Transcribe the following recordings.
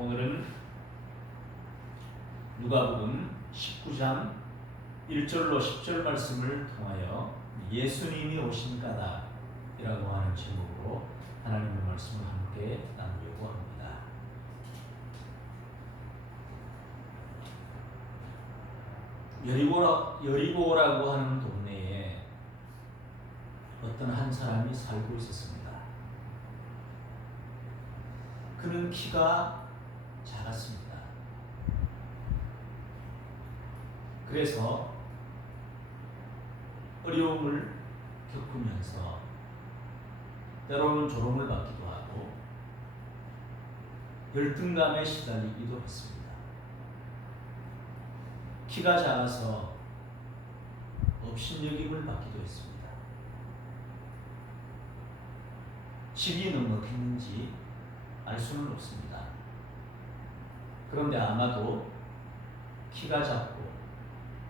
오늘은 누가복음 19장 1절로 10절 말씀을 통하여 예수님이 오신 까닭이라고 하는 제목으로 하나님의 말씀을 함께 나누려고 합니다. 여리고라고 하는 동네에 어떤 한 사람이 살고 있었습니다. 그는 키가 작았습니다. 그래서 어려움을 겪으면서 때로는 조롱을 받기도 하고 열등감에 시달리기도 했습니다. 키가 작아서 업신여김을 받기도 했습니다. 집이 넉넉했는지 알 수는 없습니다. 그런데 아마도 키가 작고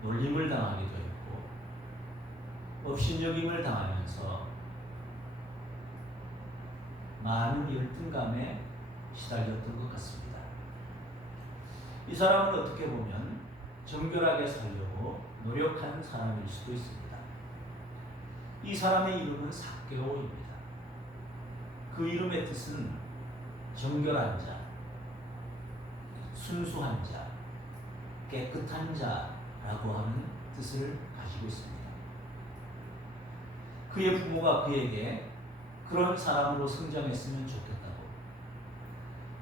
놀림을 당하기도 했고 업신여김을 당하면서 많은 열등감에 시달렸던 것 같습니다. 이 사람은 어떻게 보면 정결하게 살려고 노력한 사람일 수도 있습니다. 이 사람의 이름은 삭개오입니다. 그 이름의 뜻은 정결한 자, 순수한 자, 깨끗한 자라고 하는 뜻을 가지고 있습니다. 그의 부모가 그에게 그런 사람으로 성장했으면 좋겠다고,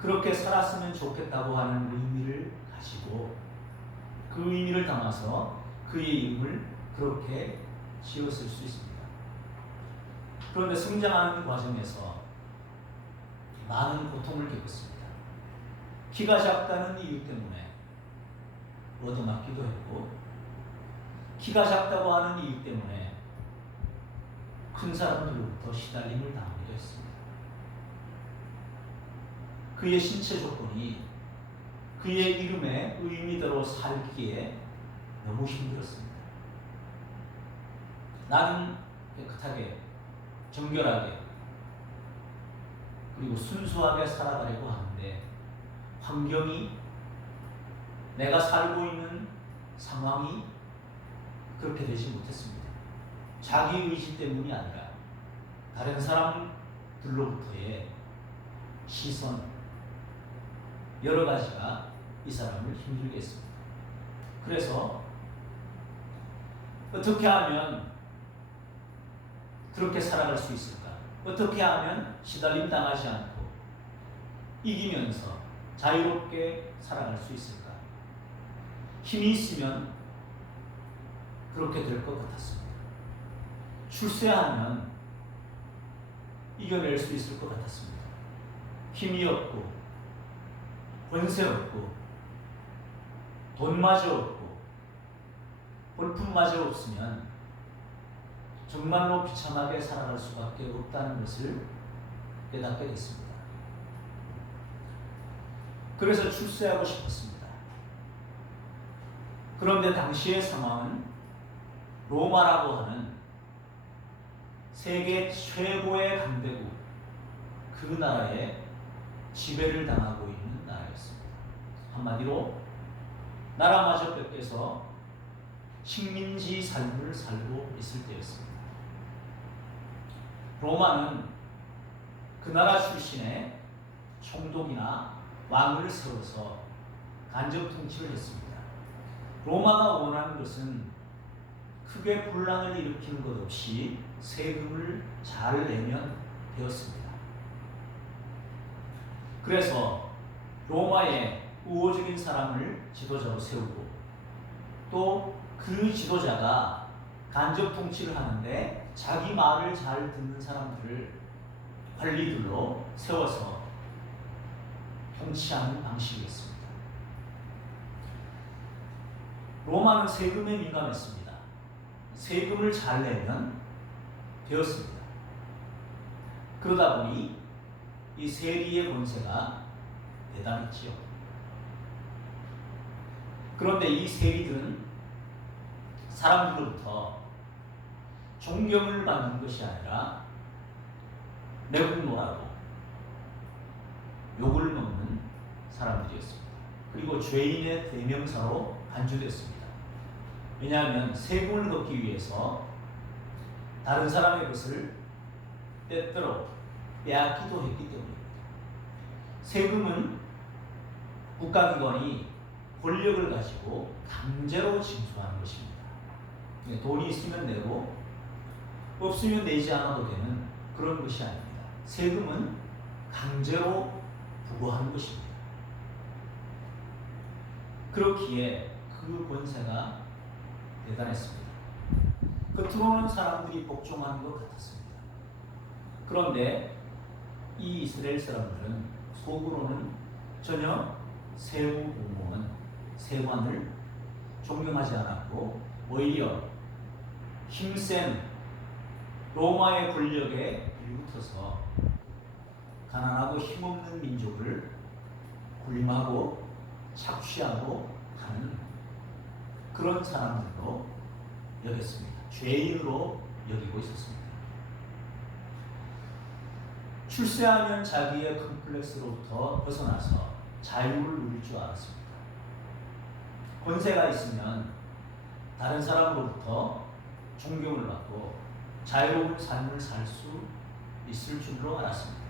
그렇게 살았으면 좋겠다고 하는 의미를 가지고 그 의미를 담아서 그의 이름을 그렇게 지었을 수 있습니다. 그런데 성장하는 과정에서 많은 고통을 겪었습니다. 키가 작다는 이유 때문에 얻어맞기도 했고, 키가 작다고 하는 이유 때문에 큰 사람들로부터 시달림을 당하기도 했습니다. 그의 신체 조건이 그의 이름의 의미대로 살기에 너무 힘들었습니다. 나는 깨끗하게, 정결하게, 그리고 순수하게 살아가려고 하는데 환경이, 내가 살고 있는 상황이 그렇게 되지 못했습니다. 자기 의지 때문이 아니라 다른 사람들로부터의 시선, 여러 가지가 이 사람을 힘들게 했습니다. 그래서 어떻게 하면 그렇게 살아갈 수 있을까? 어떻게 하면 시달림 당하지 않고 이기면서 자유롭게 살아갈 수 있을까? 힘이 있으면 그렇게 될 것 같았습니다. 출세하면 이겨낼 수 있을 것 같았습니다. 힘이 없고 권세 없고 돈마저 없고 볼품마저 없으면 정말로 비참하게 살아갈 수밖에 없다는 것을 깨닫게 됐습니다. 그래서 출세하고 싶었습니다. 그런데 당시의 상황은 로마라고 하는 세계 최고의 강대국, 그 나라에 지배를 당하고 있는 나라였습니다. 한마디로 나라마저 뺏겨서 식민지 삶을 살고 있을 때였습니다. 로마는 그 나라 출신의 총독이나 왕을 세워서 간접 통치를 했습니다. 로마가 원하는 것은 크게 분란을 일으키는 것 없이 세금을 잘 내면 되었습니다. 그래서 로마에 우호적인 사람을 지도자로 세우고 또 그 지도자가 간접 통치를 하는데 자기 말을 잘 듣는 사람들을 관리들로 세워서 통치하는 방식이었습니다. 로마는 세금에 민감했습니다. 세금을 잘 내면 되었습니다. 그러다 보니 이 세리의 권세가 대단했지요. 그런데 이 세리들은 사람들로부터 존경을 받는 것이 아니라 매국노라고 욕을 먹는 사람들이었습니다. 그리고 죄인의 대명사로 간주됐습니다. 왜냐하면 세금을 걷기 위해서 다른 사람의 것을 때때로 빼앗기도 했기 때문입니다. 세금은 국가기관이 권력을 가지고 강제로 징수하는 것입니다. 돈이 있으면 내고 없으면 내지 않아도 되는 그런 것이 아닙니다. 세금은 강제로 부과하는 것입니다. 그렇기에 그 권세가 대단했습니다. 겉으로는 사람들이 복종하는 것 같았습니다. 그런데 이 이스라엘 사람들은 속으로는 전혀 세무 공무원, 세관을 존경하지 않았고 오히려 힘센 로마의 권력에 빌붙어서 가난하고 힘없는 민족을 군림하고 착취하고 하는 그런 사람들로 여겼습니다. 죄인으로 여기고 있었습니다. 출세하면 자기의 컴플렉스로부터 벗어나서 자유를 누릴 줄 알았습니다. 권세가 있으면 다른 사람으로부터 존경을 받고 자유로운 삶을 살 수 있을 줄로 알았습니다.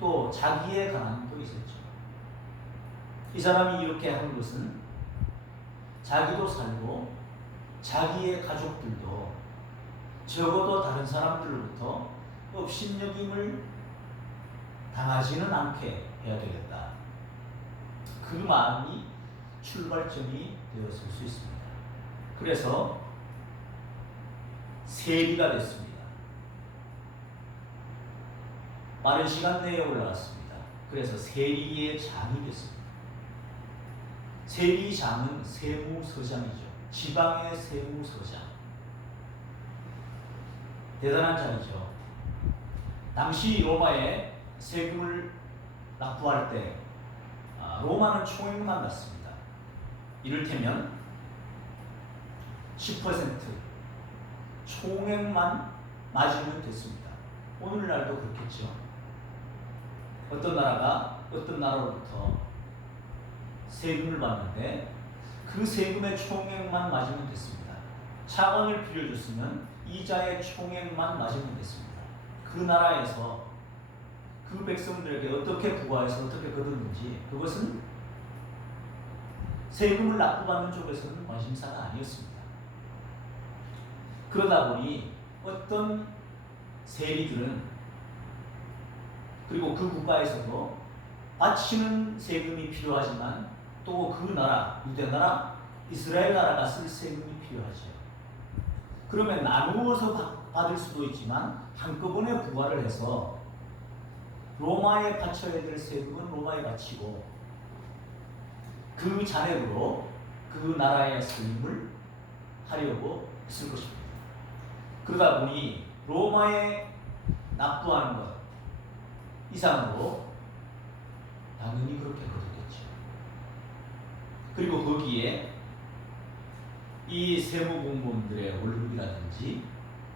또 자기의 가난도 있었죠. 이 사람이 이렇게 하는 것은 자기도 살고 자기의 가족들도 적어도 다른 사람들로부터 업신여김을 당하지는 않게 해야 되겠다. 그 마음이 출발점이 되었을 수 있습니다. 그래서 세리가 됐습니다. 빠른 시간 내에 올라갔습니다. 그래서 세리의 장이 됐습니다. 세리장은 세무서장이죠. 지방의 세무서장. 대단한 자리죠. 당시 로마에 세금을 납부할 때 로마는 총액만 받습니다. 이를테면 10% 총액만 맞으면 됐습니다. 오늘날도 그렇겠죠. 어떤 나라가 어떤 나라로부터 세금을 받는데 그 세금의 총액만 맞으면 됐습니다. 차원을 빌려줬으면 이자의 총액만 맞으면 됐습니다. 그 나라에서 그 백성들에게 어떻게 부과해서 어떻게 거두는지 그것은 세금을 납부받는 쪽에서는 관심사가 아니었습니다. 그러다 보니 어떤 세리들은 그리고 그 국가에서도 바치는 세금이 필요하지만 또 그 나라, 유대 나라, 이스라엘 나라가 쓸 세금이 필요하죠. 그러면 나누어서 받을 수도 있지만 한꺼번에 부과를 해서 로마에 바쳐야 될 세금은 로마에 바치고 그 잔액으로 그 나라의 세금을 하려고 했을 것입니다. 그러다 보니 로마에 납부하는 것 이상으로 당연히 그렇게 거두겠죠. 그리고 거기에 이 세무공무원들의 월급이라든지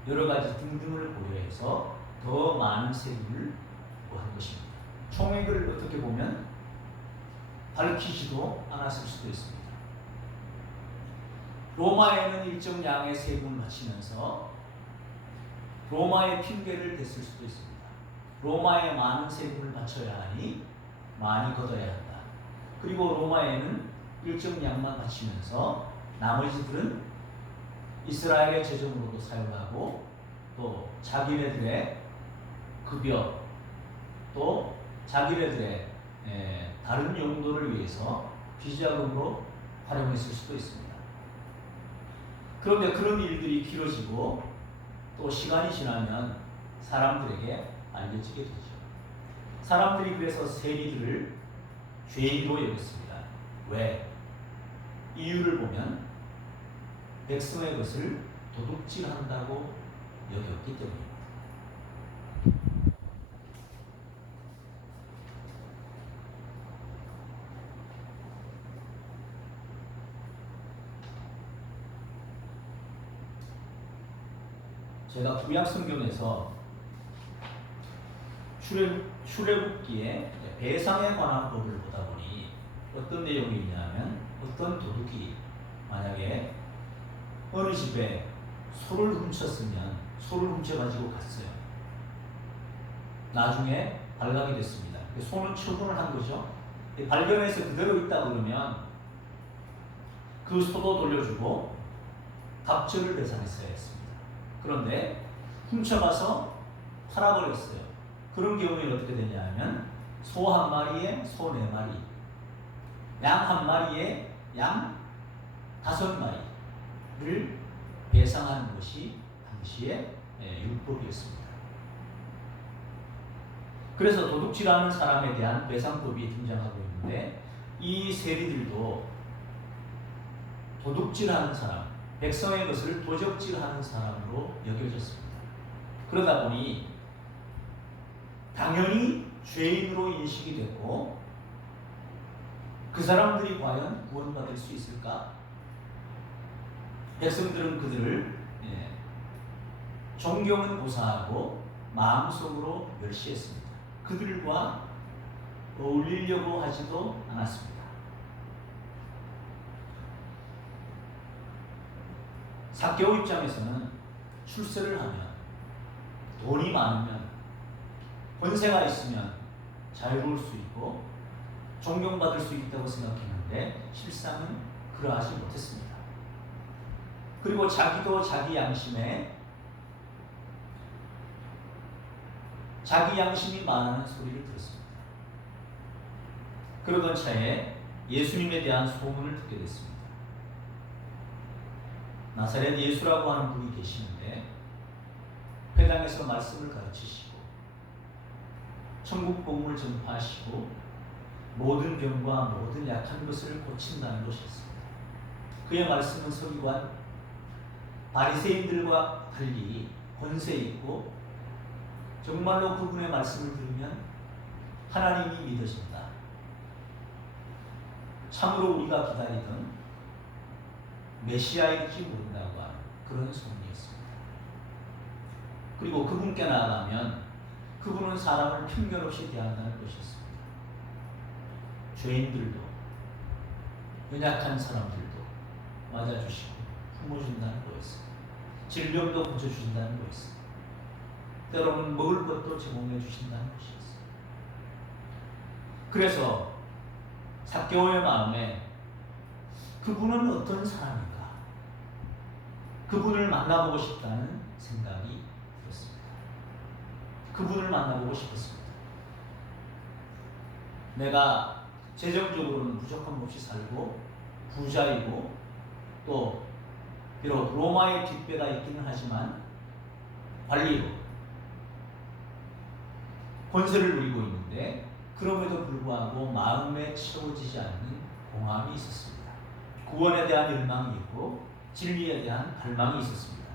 여러 가지 등등을 고려해서 더 많은 세금을 부과한 것입니다. 총액을 어떻게 보면 밝히지도 않았을 수도 있습니다. 로마에는 일정 양의 세금을 바치면서 로마의 핑계를 댔을 수도 있습니다. 로마에 많은 세금을 바쳐야 하니 많이 걷어야 한다. 그리고 로마에는 일정 양만 바치면서 나머지들은 이스라엘의 재정으로도 사용하고 또 자기네들의 급여 또 자기네들의 다른 용도를 위해서 비자금으로 활용했을 수도 있습니다. 그런데 그런 일들이 길어지고 또 시간이 지나면 사람들에게 알려지게 되죠. 사람들이 그래서 세리들을 죄인으로 여겼습니다. 왜? 이유를 보면 백성의 것을 도둑질한다고 여겼기 때문입니다. 제가 구약 성경에서 출애굽기에 배상에 관한 법을 보다 보니 어떤 내용이 있냐면 어떤 도둑이 만약에 어느 집에 소를 훔쳤으면 소를 훔쳐가지고 갔어요. 나중에 발각이 됐습니다. 소는 처분을 한 거죠. 발견해서 그대로 있다 그러면 그 소도 돌려주고 갑절을 배상했어야 했습니다. 그런데 훔쳐가서 팔아버렸어요. 그런 경우에는 어떻게 되냐면 소 한 마리에 소 4마리, 양 한 마리에 양 5마리를 배상하는 것이 당시의 율법이었습니다. 그래서 도둑질하는 사람에 대한 배상법이 등장하고 있는데 이 세리들도 도둑질하는 사람, 백성의 것을 도적질하는 사람으로 여겨졌습니다. 그러다 보니 당연히 죄인으로 인식이 됐고 그 사람들이 과연 구원받을 수 있을까? 백성들은 그들을 존경은 고사하고 마음속으로 멸시했습니다. 그들과 어울리려고 하지도 않았습니다. 삭개오 입장에서는 출세를 하면, 돈이 많으면, 권세가 있으면 자유로울 수 있고 존경받을 수 있다고 생각했는데 실상은 그러하지 못했습니다. 그리고 자기도 자기 양심이 말하는 소리를 들었습니다. 그러던 차에 예수님에 대한 소문을 듣게 됐습니다. 나사렛 예수라고 하는 분이 계시는데 회당에서 말씀을 가르치시고 천국 복음을 전파하시고 모든 병과 모든 약한 것을 고친다는 것이었습니다. 그의 말씀은 서기관 바리새인들과 달리 권세 있고 정말로 그분의 말씀을 들으면 하나님이 믿어진다. 참으로 우리가 기다리던 메시아일지 모른다고 하는 그런 소문이었습니다. 그리고 그분께 나아가면 그분은 사람을 편견 없이 대한다는 것이었습니다. 죄인들도 연약한 사람들도 맞아주시고 품어준다는 거였습니다. 질병도 고쳐주신다는 거였습니다. 때로는 먹을 것도 제공해 주신다는 것이었습니다. 그래서 삭개오의 마음에 그분은 어떤 사람인가? 그분을 만나보고 싶다는 생각이 들었습니다. 그분을 만나보고 싶었습니다. 내가 재정적으로는 부족함 없이 살고 부자이고 또 비록 로마의 뒷배가 있기는 하지만 관리로 권세를 누리고 있는데 그럼에도 불구하고 마음에 채워지지 않는 공함이 있었습니다. 구원에 대한 열망이 있고 진리에 대한 갈망이 있었습니다.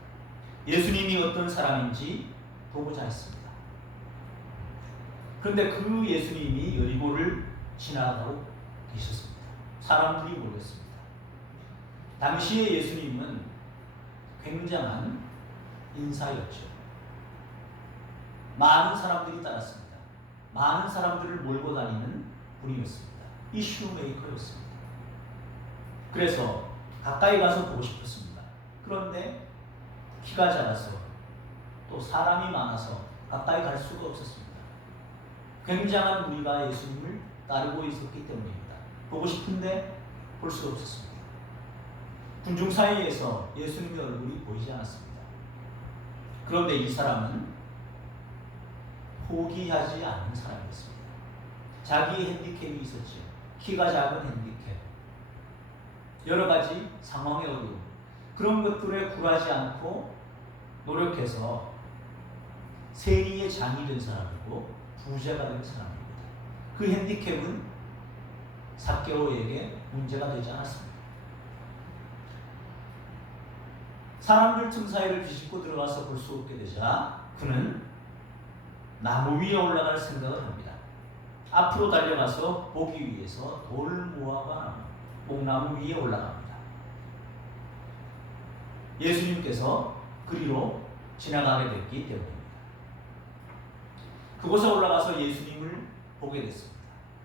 예수님이 어떤 사람인지 보고자 했습니다. 그런데 그 예수님이 여리고를 지나가고 계셨습니다. 사람들이 몰렸습니다. 당시의 예수님은 굉장한 인사였죠. 많은 사람들이 따랐습니다. 많은 사람들을 몰고 다니는 분이었습니다. 이슈 메이커였습니다. 그래서 가까이 가서 보고 싶었습니다. 그런데 키가 작아서 또 사람이 많아서 가까이 갈 수가 없었습니다. 굉장한 무리가 예수님을 따르고 있었기 때문입니다. 보고 싶은데 볼 수가 없었습니다. 군중 사이에서 예수님의 얼굴이 보이지 않았습니다. 그런데 이 사람은 포기하지 않는 사람이었습니다. 자기의 핸디캡이 있었죠. 키가 작은 핸디캡, 여러 가지 상황의 어려움, 그런 것들에 굴하지 않고 노력해서 세리의 장이 된 사람이고 부자가 된 사람입니다. 그 핸디캡은 삭개오에게 문제가 되지 않았습니다. 사람들 틈 사이를 비집고 들어가서 볼 수 없게 되자 그는 나무 위에 올라갈 생각을 합니다. 앞으로 달려가서 보기 위해서 돌무화과 뽕나무 위에 올라갑니다. 예수님께서 그리로 지나가게 됐기 때문입니다. 그곳에 올라가서 예수님을 보게 됐습니다.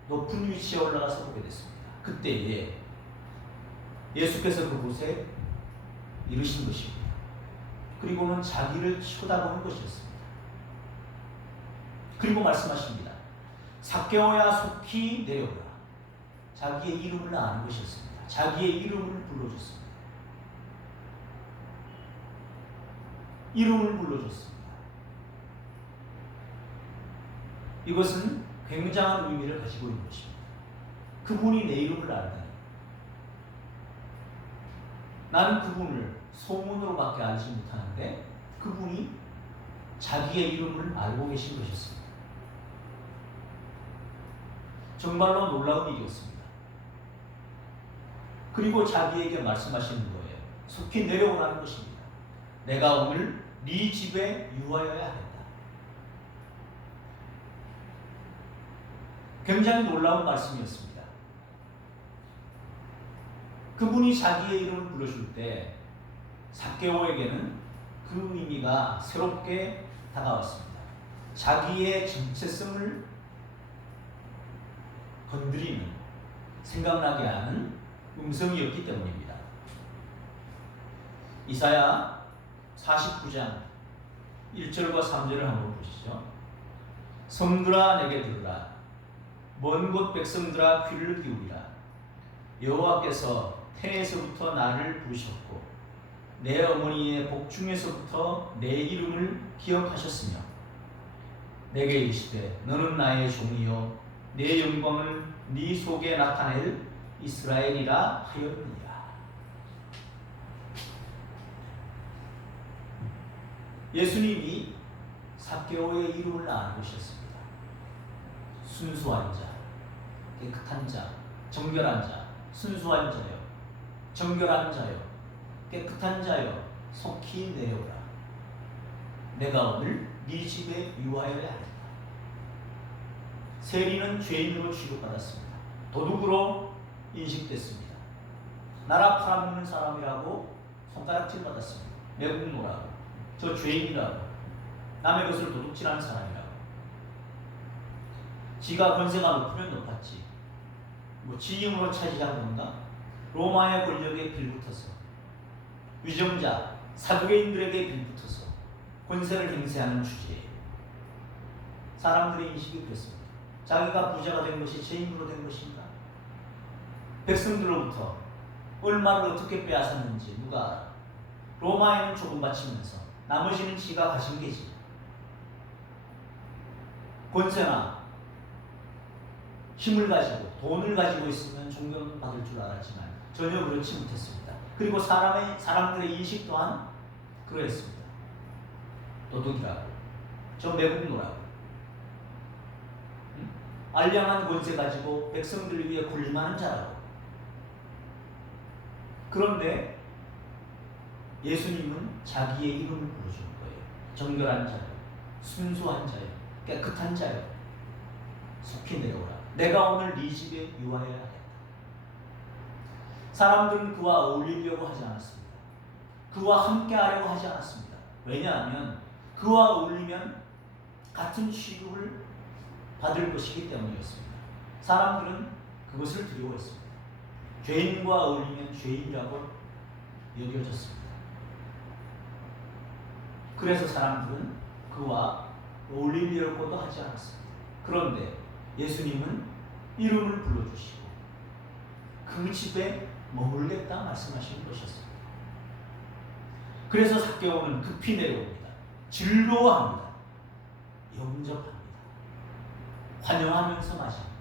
높은 위치에 올라가서 보게 됐습니다. 그때에 예수께서 그곳에 이르신 것입니다. 그리고는 자기를 쳐다보는 것이었습니다. 그리고 말씀하십니다. 삭개오야 속히 내려오라. 자기의 이름을 아는 것이었습니다. 자기의 이름을 불러줬습니다. 이름을 불러줬습니다. 이것은 굉장한 의미를 가지고 있는 것입니다. 그분이 내 이름을 알다니. 나는 그분을 소문으로밖에 알지 못하는데 그분이 자기의 이름을 알고 계신 것이었습니다. 정말로 놀라운 일이었습니다. 그리고 자기에게 말씀하시는 거예요. 속히 내려오라는 것입니다. 내가 오늘 네 집에 유하여야 한다. 굉장히 놀라운 말씀이었습니다. 그분이 자기의 이름을 불러줄 때 삭개오에게는 그 의미가 새롭게 다가왔습니다. 자기의 정체성을 건드리는, 생각나게 하는 음성이었기 때문입니다. 이사야 49장 1절과 3절을 한번 보시죠. 성들아 내게 들으라. 먼 곳 백성들아 귀를 기울이라. 여호와께서 태에서부터 나를 부르셨고 내 어머니의 복중에서부터 내 이름을 기억하셨으며 내게 이르시되 너는 나의 종이요 내 영광을 네 속에 나타낼 이스라엘이라 하였느니라. 예수님이 삭개오의 이름을 아는 것이었습니다. 순수한 자, 깨끗한 자, 정결한 자, 순수한 자요, 정결한 자요, 깨끗한 자요, 속히 내려오라. 내가 오늘 네 집에 유하여야 한다. 세리는 죄인으로 취급받았습니다. 도둑으로 인식됐습니다. 나라 팔아먹는 사람이라고 손가락질 받았습니다. 매국노라고, 저 죄인이라고, 남의 것을 도둑질하는 사람이라고. 지가 권세가 높으면 높았지. 지형으로 차지한 건가? 로마의 권력에 빌붙어서 위정자, 사두개인들에게 빌붙어서 권세를 행사하는 주제예요. 사람들의 인식이 그랬습니다. 자기가 부자가 된 것이 죄인으로 된 것인가? 백성들로부터 얼마를 어떻게 빼앗았는지 누가 알아? 로마에는 조금 바치면서 나머지는 지가 가진 게지. 권세나 힘을 가지고 돈을 가지고 있으면 존경받을 줄 알았지만 전혀 그렇지 못했습니다. 그리고 사람들의 인식 또한 그러했습니다. 도둑이라고, 저 매국노라고, 알량한 권세 가지고 백성들 위해 군림하는 자라고. 그런데 예수님은 자기의 이름을 불러주는 거예요. 정결한 자요, 순수한 자요, 깨끗한 자요, 속히 내려오라. 내가 오늘 네 집에 유하여야 하겠다. 사람들은 그와 어울리려고 하지 않았습니다. 그와 함께 하려고 하지 않았습니다. 왜냐하면 그와 어울리면 같은 취급을 받을 것이기 때문이었습니다. 사람들은 그것을 두려워했습니다. 죄인과 어울리면 죄인이라고 여겨졌습니다. 그래서 사람들은 그와 어울리려고도 하지 않았습니다. 그런데 예수님은 이름을 불러주시고 그 집에 머물겠다 말씀하시는 것이었습니다. 그래서 삭개오는 급히 내려옵니다. 즐거워합니다. 영접합니다. 환영하면서 맞이합니다.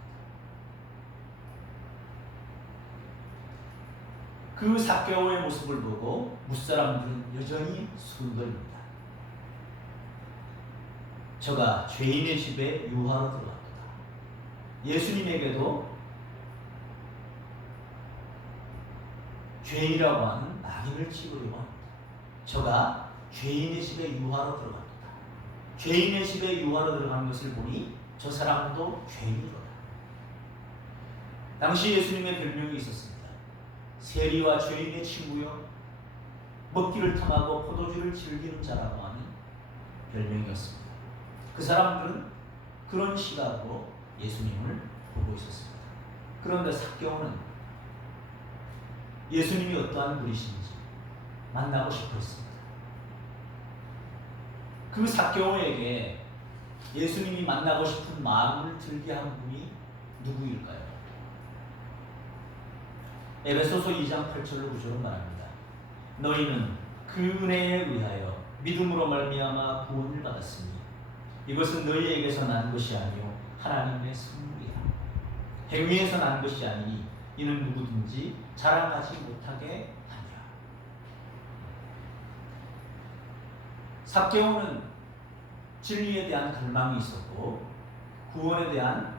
그 삭개오의 모습을 보고 무사람들은 여전히 수군거립니다. 저가 죄인의 집에 유하로 들어갑니다. 예수님에게도 죄인이라고 하는 낙인을 찍으려고 합니다. 저가 죄인의 집에 유하로 들어갑니다. 죄인의 집에 유하로 들어가는 것을 보니 저 사람도 죄인이로다. 당시 예수님의 별명이 있었습니다. 세리와 죄인의 친구요, 먹기를 탐하고 포도주를 즐기는 자라고 하는 별명이었습니다. 그 사람들은 그런 시각으로 예수님을 보고 있었습니다. 그런데 삭개오는 예수님이 어떠한 분이신지 만나고 싶었습니다. 그 삭개오에게 예수님이 만나고 싶은 마음을 들게 한 분이 누구일까요? 에베소서 2장 8절로 9절은 말합니다. 너희는 그 은혜에 의하여 믿음으로 말미암아 구원을 받았으니 이것은 너희에게서 난 것이 아니요 하나님의 선물이라. 행위에서 난 것이 아니니 이는 누구든지 자랑하지 못하게 하니라. 삭개오는 진리에 대한 갈망이 있었고 구원에 대한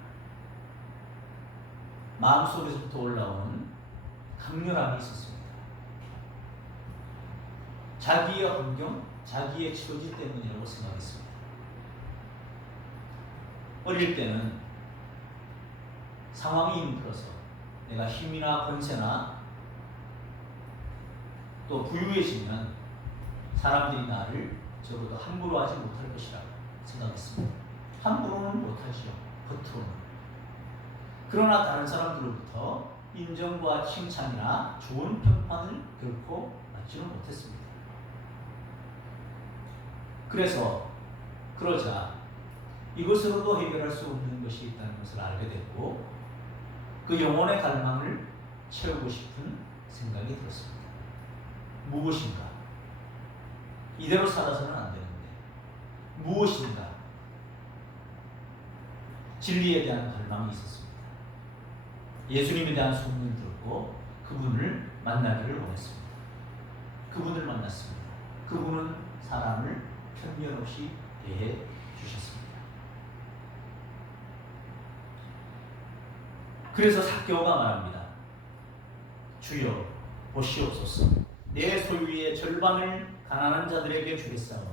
마음속에서부터 올라오는 강렬함이 있었습니다. 자기의 환경, 자기의 처지 때문이라고 생각했습니다. 어릴 때는 상황이 힘들어서 내가 힘이나 권세나 또 부유해지면 사람들이 나를 적어도 함부로 하지 못할 것이라고 생각했습니다. 함부로는 못하지요. 겉으로는. 그러나 다른 사람들로부터 인정과 칭찬이나 좋은 평판을 결코 받지는 못했습니다. 그러자 이것으로도 해결할 수 없는 것이 있다는 것을 알게 됐고 그 영혼의 갈망을 채우고 싶은 생각이 들었습니다. 무엇인가? 이대로 살아서는 안 되는데 무엇인가? 진리에 대한 갈망이 있었습니다. 예수님에 대한 소문을 듣고 그분을 만나기를 원했습니다. 그분을 만났습니다. 그분은 사람을 편견 없이 대해 주셨습니다. 그래서 삭개오가 말합니다. 주여 보시옵소서. 내 소유의 절반을 가난한 자들에게 주겠사오며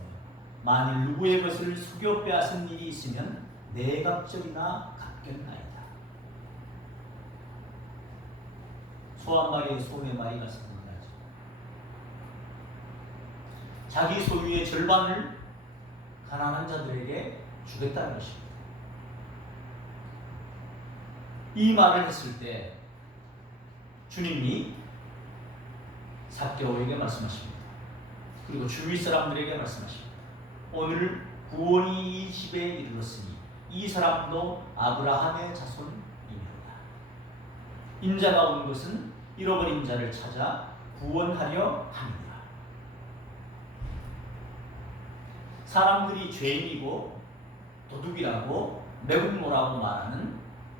만일 누구의 것을 속여 빼앗은 일이 있으면 네 갑절이나 갚겠나이다. 소 한 마리에 소 네 마리가 상관하죠. 자기 소유의 절반을 가난한 자들에게 주겠다는 것입니다. 이 말을 했을 때 주님이 삭개오에게 말씀하십니다. 그리고 주위 사람들에게 말씀하십니다. 오늘 구원이 이 집에 이르렀으니 이 사람도 아브라함의 자손이니라. 인자가 온 것은 잃어버린 자를 찾아 구원하려 함이라. 사람들이 죄인이고 도둑이라고 매국노라고 말하는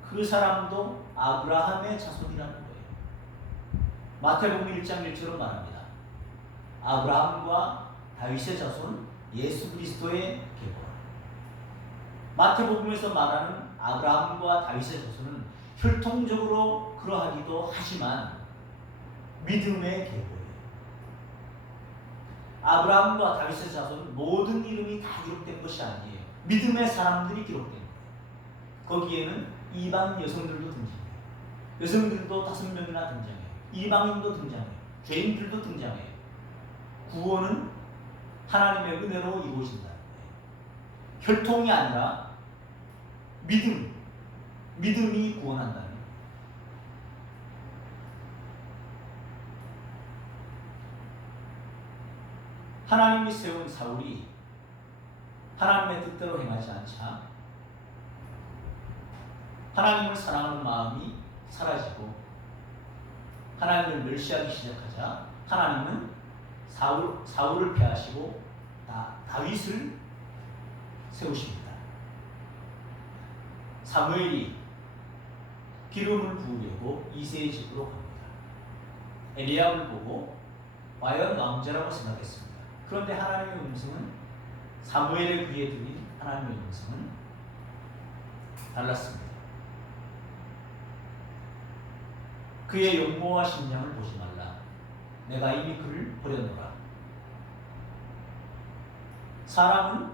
그 사람도 아브라함의 자손이라는 거예요. 마태복음 1장 1절로 말합니다. 아브라함과 다윗의 자손 예수 그리스도의 계보라. 마태복음에서 말하는 아브라함과 다윗의 자손은 혈통적으로 그러하기도 하지만 믿음의 계보예요. 아브라함과 다윗의 자손은 모든 이름이 다 기록된 것이 아니에요. 믿음의 사람들이 기록된 거예요. 거기에는 이방 여성들도 등장해요. 여성들도 5명이나 등장해요. 이방인도 등장해요. 죄인들도 등장해요. 구원은 하나님의 은혜로 이루어진다는 거예요. 혈통이 아니라 믿음이 구원한다는 거예요. 하나님이 세운 사울이 하나님의 뜻대로 행하지 않자 하나님을 사랑하는 마음이 사라지고 하나님을 멸시하기 시작하자 하나님은 사울을 패하시고 다윗을 세우십니다. 사무엘이 기름을 부으려고 이새의 집으로 갑니다. 엘리야를 보고 과연 왕자라고 생각했습니다. 그런데 하나님의 음성은 사무엘의 귀에 들린 하나님의 음성은 달랐습니다. 그의 용모와 신장을 보지 말라. 내가 이미 그를 버려놓으라. 사람은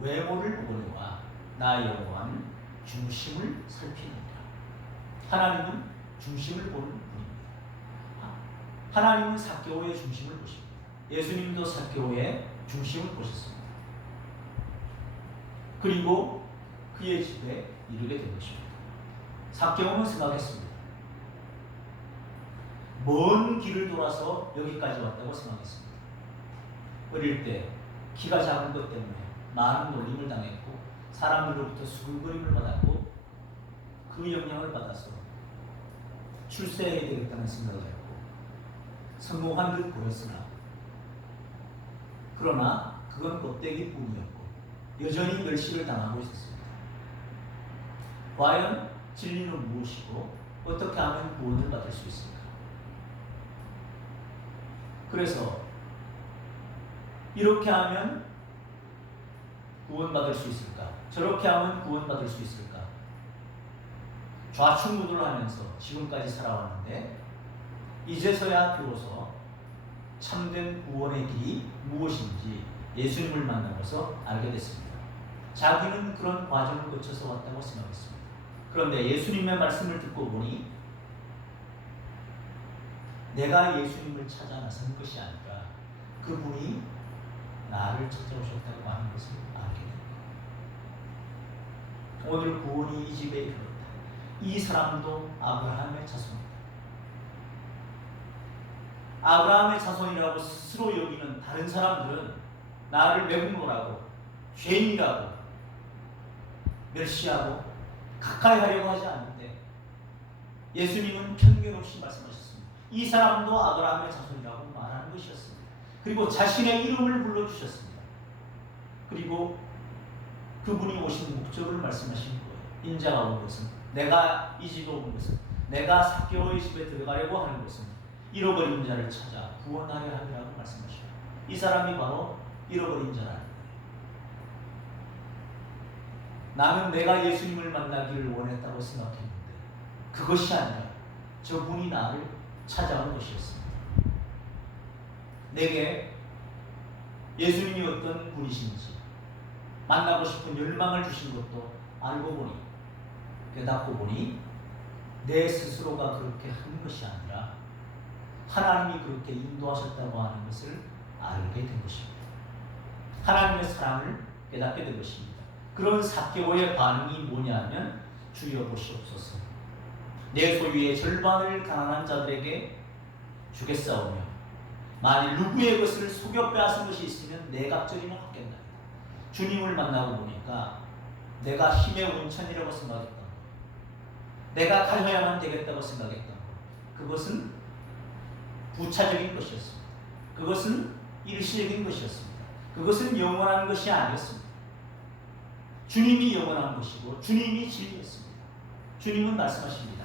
외모를 보거니와 나 여호와는 중심을 살피느니라. 하나님은 중심을 보는 분입니다. 하나님은 삭개오의 중심을 보십니다. 예수님도 삭개오의 중심을 보셨습니다. 그리고 그의 집에 이르게 된 것입니다. 삭개오는 생각했습니다. 먼 길을 돌아서 여기까지 왔다고 생각했습니다. 어릴 때 키가 작은 것 때문에 많은 놀림을 당했고 사람들로부터 수근거림을 받았고 그 영향을 받아서 출세해야 되겠다는 생각을 했고 성공한 듯 보였으나 그러나 그건 껍데기 뿐이었고 여전히 멸시를 당하고 있었습니다. 과연 진리는 무엇이고 어떻게 하면 구원을 받을 수 있을까? 그래서 이렇게 하면 구원받을 수 있을까? 저렇게 하면 구원받을 수 있을까? 좌충우돌 하면서 지금까지 살아왔는데 이제서야 비로소 참된 구원의 길이 무엇인지 예수님을 만나고서 알게 됐습니다. 자기는 그런 과정을 거쳐서 왔다고 생각했습니다. 그런데 예수님의 말씀을 듣고 보니 내가 예수님을 찾아 나선 것이 아니라 그분이 나를 찾아오셨다고 하는 것을 알게 됩니다. 오늘 구원이 이 집에 이르렀다. 이 사람도 아브라함의 자손이다. 아브라함의 자손이라고 스스로 여기는 다른 사람들은 나를 매국노라고 죄인이라고 멸시하고 가까이 하려고 하지 않는데 예수님은 편견 없이 말씀하셨습니다. 이 사람도 아브라함의 자손이라고 말하는 것이었습니다. 그리고 자신의 이름을 불러주셨습니다. 그리고 그분이 오신 목적을 말씀하신 거예요. 인자가 온 것은, 내가 이 집에 온 것은, 내가 삭개오의 집에 들어가려고 하는 것은 잃어버린 자를 찾아 구원하려 함이라고 말씀하셔요. 이 사람이 바로 잃어버린 자라. 나는 내가 예수님을 만나기를 원했다고 생각했는데 그것이 아니라 저분이 나를 찾아온 것이었습니다. 내게 예수님이 어떤 분이신지 만나고 싶은 열망을 주신 것도 알고 보니, 깨닫고 보니 내 스스로가 그렇게 한 것이 아니라 하나님이 그렇게 인도하셨다고 하는 것을 알게 된 것입니다. 하나님의 사랑을 깨닫게 된 것입니다. 그런 삭개오의 반응이 뭐냐면, 주여 보시옵소서, 내 소유의 절반을 가난한 자들에게 주겠사오며 만일 누구의 것을 속여 빼앗은 것이 있으면 내 갑절이나 받겠나이다. 주님을 만나고 보니까 내가 힘의 원천이라고 생각했던 것, 내가 가져야만 되겠다고 생각했던 것, 그것은 부차적인 것이었습니다. 그것은 일시적인 것이었습니다. 그것은 영원한 것이 아니었습니다. 주님이 영원한 것이고 주님이 진리였습니다. 주님은 말씀하십니다.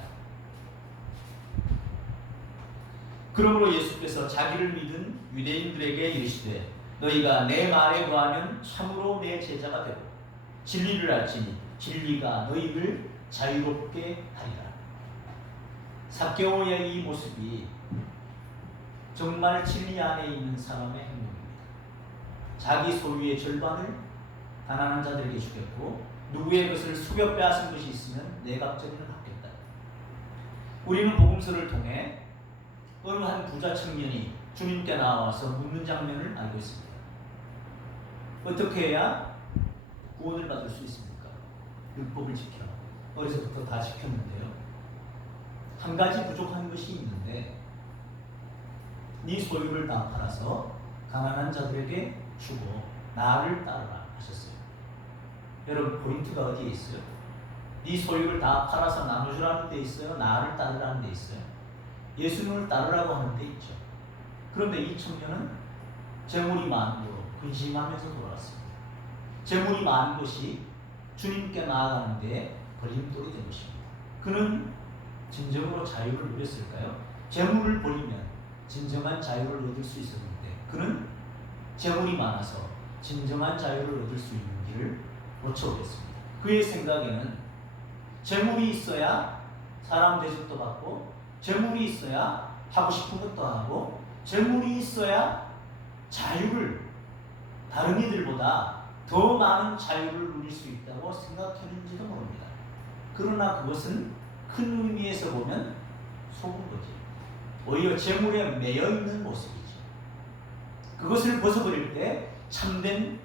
그러므로 예수께서 자기를 믿은 유대인들에게 이르시되 너희가 내 말에 거하면 참으로 내 제자가 되고 진리를 알지니 진리가 너희를 자유롭게 하리라. 삭개오의 이 모습이 정말 진리 안에 있는 사람의 행동입니다. 자기 소유의 절반을 가난한 자들에게 주겠고 누구의 것을 속여 빼앗은 것이 있으면 내 갑절이를 받겠다. 우리는 복음서를 통해 어느 한 부자 청년이 주님께 나와서 묻는 장면을 알고 있습니다. 어떻게 해야 구원을 받을 수 있습니까? 율법을 지켜. 어려서부터 다 지켰는데요. 한 가지 부족한 것이 있는데 네 소유를 다 팔아서 가난한 자들에게 주고 나를 따르라 하셨어요. 여러분, 포인트가 어디에 있어요? 네 소유를 다 팔아서 나눠주라는 데 있어요? 나를 따르라는 데 있어요? 예수님을 따르라고 하는 데 있죠. 그런데 이 청년은 재물이 많은 거로 근심하면서 돌아왔습니다. 재물이 많은 것이 주님께 나아가는 데 걸림돌이 된 것입니다. 그는 진정으로 자유를 누렸을까요? 재물을 버리면 진정한 자유를 얻을 수 있었는데 그는 재물이 많아서 진정한 자유를 얻을 수 있는 길을 놓쳐오겠습니다. 그의 생각에는 재물이 있어야 사람 대접도 받고 재물이 있어야 하고 싶은 것도 하고 재물이 있어야 자유를 다른 이들보다 더 많은 자유를 누릴 수 있다고 생각했는지도 모릅니다. 그러나 그것은 큰 의미에서 보면 속은 거지. 오히려 재물에 매여있는 모습이지. 그것을 벗어버릴 때 참된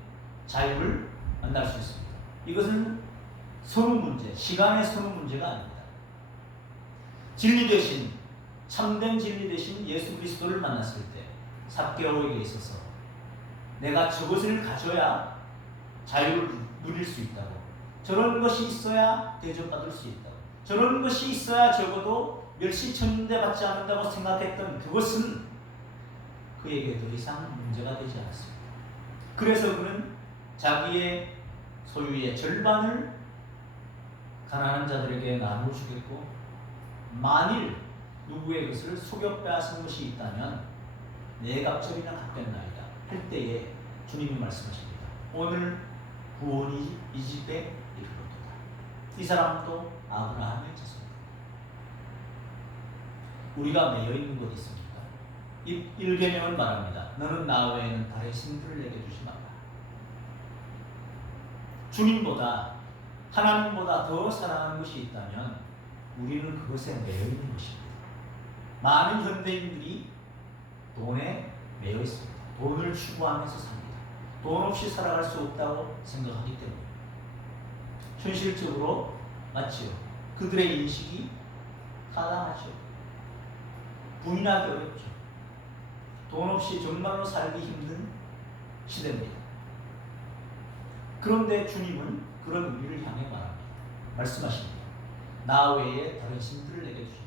자유를 만날 수 있습니다. 이것은 선후 문제, 시간의 선후 문제가 아닙니다. 진리 대신, 참된 진리 대신 예수 그리스도를 만났을 때 삭개오에게 있어서 내가 저것을 가져야 자유를 누릴 수 있다고, 저런 것이 있어야 대접받을 수 있다고, 저런 것이 있어야 적어도 멸시천대 받지 않는다고 생각했던 그것은 그에게 더 이상 문제가 되지 않았습니다. 그래서 그는 자기의 소유의 절반을 가난한 자들에게 나누어 주겠고, 만일 누구의 것을 속여 빼앗은 것이 있다면 네 갑절이나 갚겠나이다 할 때에 주님이 말씀하십니다. 오늘 구원이 이 집에 이르렀도다. 이 사람도 아브라함의 자손이다. 우리가 매여 있는 것이 있습니까? 1계명은 말합니다. 너는 나 외에는 다른 신들을 내게 주지 말라. 주님보다, 하나님보다 더 사랑하는 것이 있다면 우리는 그것에 매여 있는 것입니다. 많은 현대인들이 돈에 매여 있습니다. 돈을 추구하면서 삽니다. 돈 없이 살아갈 수 없다고 생각하기 때문에. 현실적으로 맞지요. 그들의 인식이 타당하죠. 부인하기 어렵죠. 돈 없이 정말로 살기 힘든 시대입니다. 그런데 주님은 그런 우리를 향해 말합니다. 말씀하십니다. 나 외에 다른 신들을 내게 주지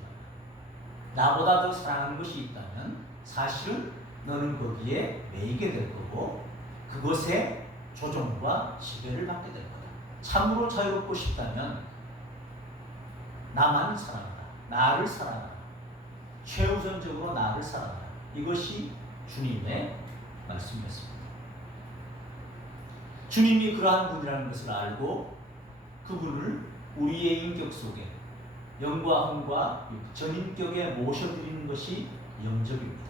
말라. 나보다 더 사랑하는 것이 있다면 사실은 너는 거기에 매이게 될 거고 그것에 조종과 지배를 받게 될 거다. 참으로 자유롭고 싶다면 나만 사랑하라. 나를 사랑하라. 최우선적으로 나를 사랑하라. 이것이 주님의 말씀이었습니다. 주님이 그러한 분이라는 것을 알고 그분을 우리의 인격 속에 영과 혼과 전인격에 모셔드리는 것이 영접입니다.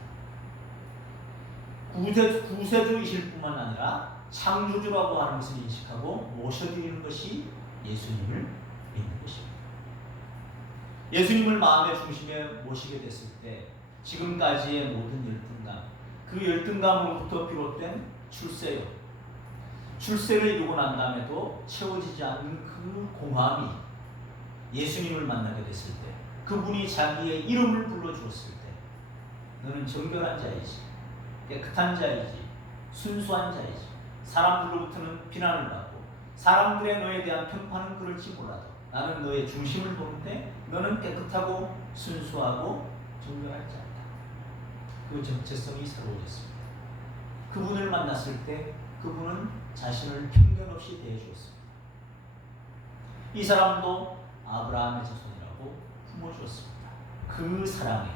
구세주이실 뿐만 아니라 창조주라고 하는 것을 인식하고 모셔드리는 것이 예수님을 믿는 것입니다. 예수님을 마음의 중심에 모시게 됐을 때 지금까지의 모든 열등감, 그 열등감으로부터 비롯된 출세요. 출세를 이루고 난 다음에도 채워지지 않는 그 공함이 예수님을 만나게 됐을 때, 그분이 자기의 이름을 불러주었을 때 너는 정결한 자이지, 깨끗한 자이지, 순수한 자이지, 사람들로부터는 비난을 받고 사람들의 너에 대한 평판은 그럴지 몰라도 나는 너의 중심을 보는데 너는 깨끗하고 순수하고 정결한 자이다. 그 정체성이 새로워졌습니다. 그분을 만났을 때 그분은 자신을 편견 없이 대해주었습니다. 이 사람도 아브라함의 자손이라고 품어주었습니다. 그 사랑에,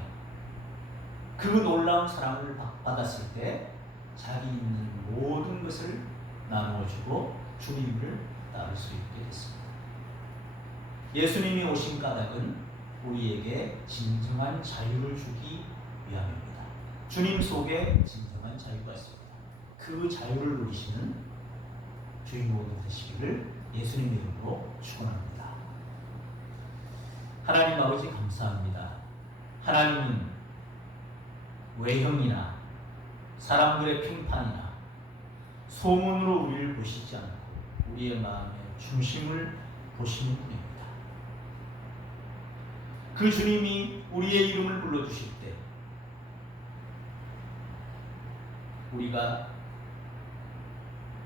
그 놀라운 사랑을 받았을 때 자기 있는 모든 것을 나누어주고 주님을 따를 수 있게 됐습니다. 예수님이 오신 까닭은 우리에게 진정한 자유를 주기 위함입니다. 주님 속에 진정한 자유가 있습니다. 그 자유를 누리시는 주인공이 되시기를 예수님 이름으로 축원합니다. 하나님 아버지 감사합니다. 하나님은 외형이나 사람들의 평판이나 소문으로 우리를 보시지 않고 우리의 마음의 중심을 보시는 분입니다. 그 주님이 우리의 이름을 불러주실 때 우리가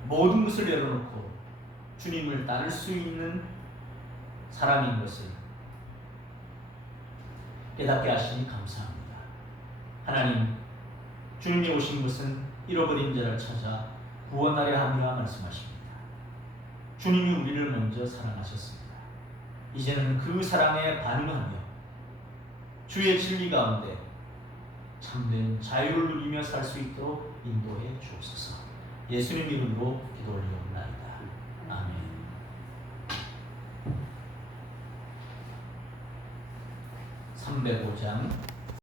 모든 것을 내려놓고 주님을 따를 수 있는 사람인 것을 깨닫게 하시니 감사합니다. 하나님, 주님이 오신 것은 잃어버린 자를 찾아 구원하려 함이라 말씀하십니다. 주님이 우리를 먼저 사랑하셨습니다. 이제는 그 사랑에 반응하며 주의 진리 가운데 참된 자유를 누리며 살 수 있도록 인도해 주옵소서. 예수님 이름으로 기도 올리옵나이다. 아멘. 305장